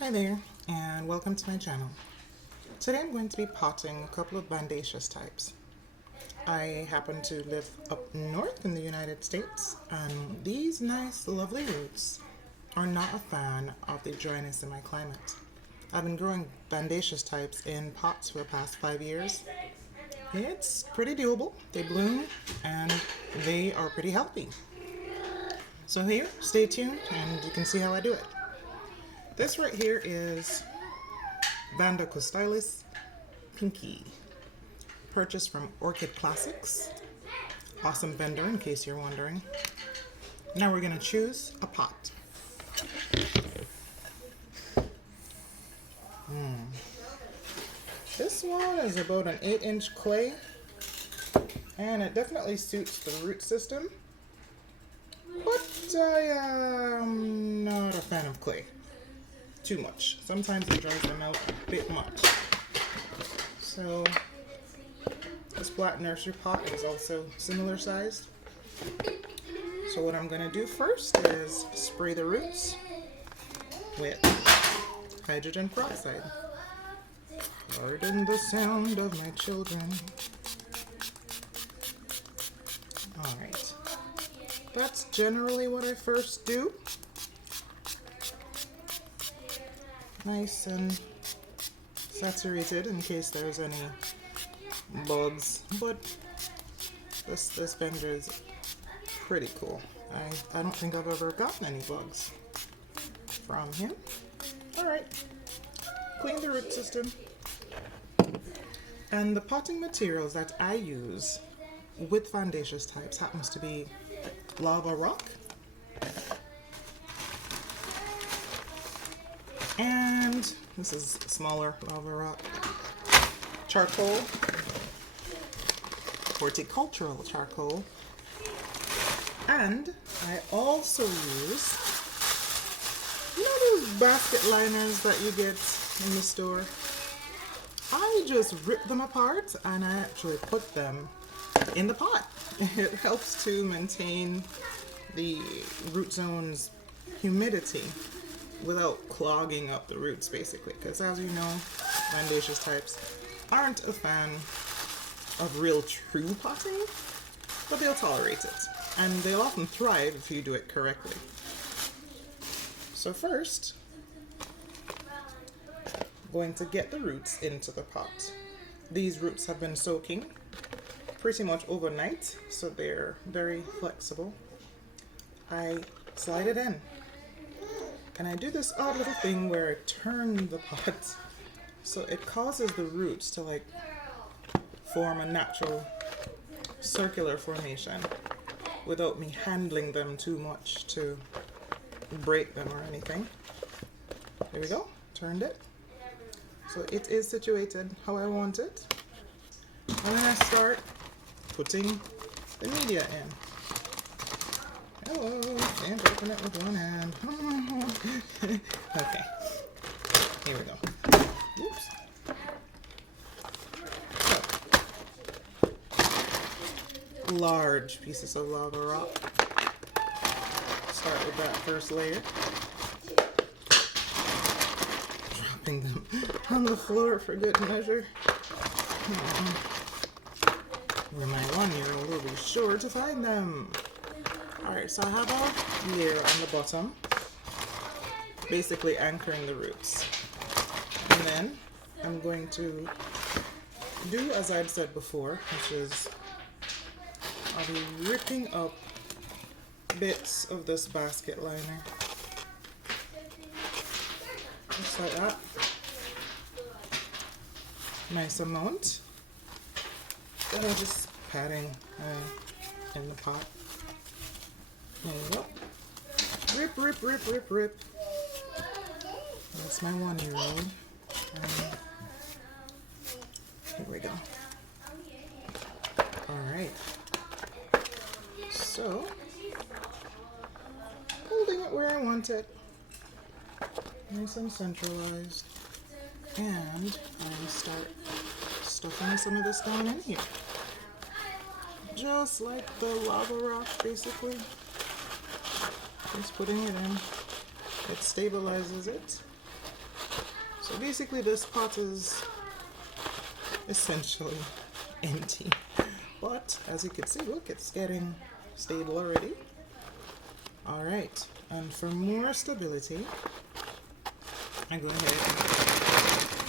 Hi there, and welcome to my channel. Today I'm going to be potting a couple of Bandaceous types. I happen to live up north in the United States, and these nice, lovely roots are not a fan of the dryness in my climate. I've been growing Bandaceous types in pots for the past 5 years. It's pretty doable. They bloom, and they are pretty healthy. So here, stay tuned, and you can see how I do it. This right here is Vascostylis Pinky, purchased from Orchid Classics. Awesome vendor, in case you're wondering. Now we're going to choose a pot. This one is about an 8-inch clay, and it definitely suits the root system, but I am not a fan of clay. Too much. Sometimes it dries them out a bit much. So this black nursery pot is also similar sized. So what I'm going to do first is spray the roots with hydrogen peroxide. Pardon the sound of my children. Alright. That's generally what I first do. Nice and saturated in case there's any bugs, but this vendor is pretty cool. I don't think I've ever gotten any bugs from him. Alright, clean the root system. And the potting materials that I use with Bandaceous types happens to be lava rock, and this is smaller lava rock, charcoal, horticultural charcoal, and I also use, those basket liners that you get in the store? I just rip them apart and I actually put them in the pot. It helps to maintain the root zone's humidity without clogging up the roots, basically, because as you know, Bandaceous types aren't a fan of real true potting, but they'll tolerate it, and they'll often thrive if you do it correctly. So first, I'm going to get the roots into the pot. These roots have been soaking pretty much overnight, so they're very flexible. I slide it in. And I do this odd little thing where I turn the pot so it causes the roots to form a natural circular formation without me handling them too much to break them or anything. There we go, turned it. So it is situated how I want it. And then I start putting the media in. Hello, can't open it with one hand. Okay, here we go. Oops. So, large pieces of lava rock. Start with that first layer. Dropping them on the floor for good measure. Where my 1-year-old will be sure to find them. Alright, so I have a layer on the bottom, basically anchoring the roots. And then I'm going to do as I'd said before, which is I'll be ripping up bits of this basket liner. Just like that. Nice amount. Then I'm just patting in the pot. There we go. Rip, rip, rip, rip, rip. That's my 1-year-old. Here we go. Alright. So, holding it where I want it. Nice and centralized. And I start stuffing some of this down in here. Just like the lava rock, basically. Just putting it in. It stabilizes it. So basically this pot is essentially empty. But as you can see, look, it's getting stable already. Alright, and for more stability, I go ahead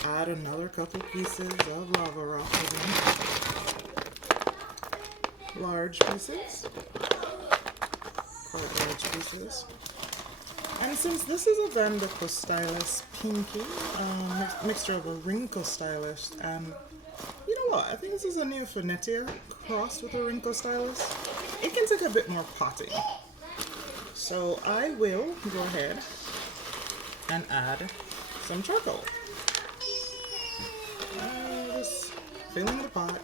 and add another couple pieces of lava rock again. Large pieces. Quite large pieces. And since this is a Vascostylis pinky, mixture of a Vascostylis and, you know what, I think this is a Neophonetia crossed with a Vascostylis. It can take a bit more potting. So I will go ahead and add some charcoal. Just filling the pot.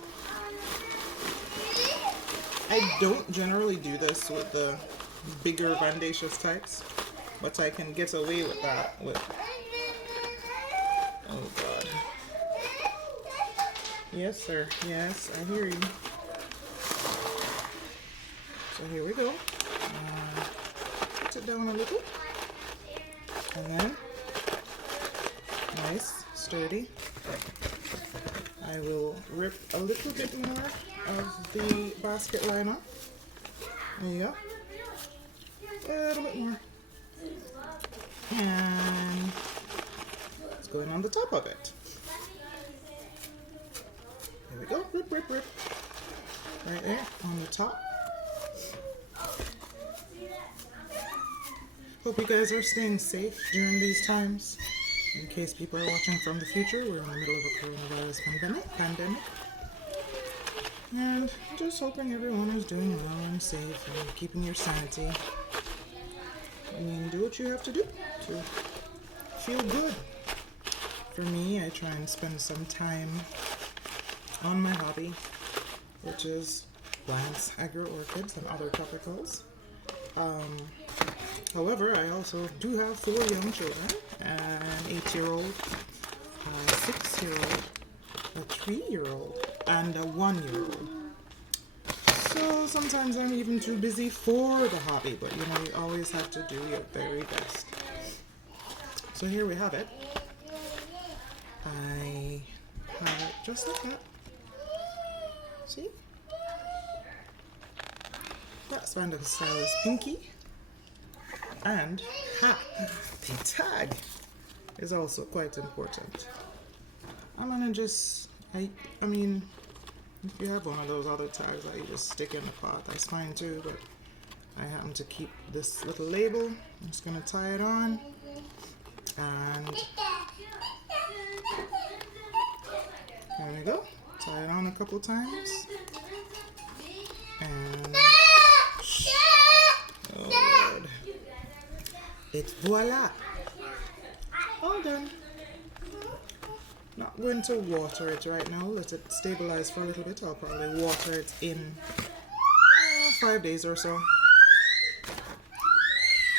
I don't generally do this with the bigger Vandaceous types, but I can get away with that with, oh god. Yes sir, yes, I hear you. So here we go. Put it down a little. And then, nice, sturdy. I will rip a little bit more of the basket liner. There you go. A little bit more. And it's going on the top of it. There we go. Rip, rip, rip. Right there on the top. Hope you guys are staying safe during these times. In case people are watching from the future, we're in the middle of a coronavirus pandemic. And just hoping everyone is doing well and safe and keeping your sanity. I mean, do what you have to do to feel good. For me, I try and spend some time on my hobby, which is plants. I grow orchids and other tropicals. However, I also do have 4 young children, an 8-year-old, a 6-year-old, a 3-year-old, and a 1-year-old. So sometimes I'm even too busy for the hobby, but you know, you always have to do your very best. So here we have it. I have it just like that. See? That's Vascostylis pinky. And the tag is also quite important. I'm gonna just, I mean, if you have one of those other tags that you just stick in the pot, that's fine too, but I happen to keep this little label. I'm just gonna tie it on, and there we go. Tie it on a couple times, and oh Lord. It's voila! All done. Not going to water it right now. Let it stabilize for a little bit. I'll probably water it in 5 days or so.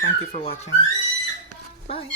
Thank you for watching. Bye.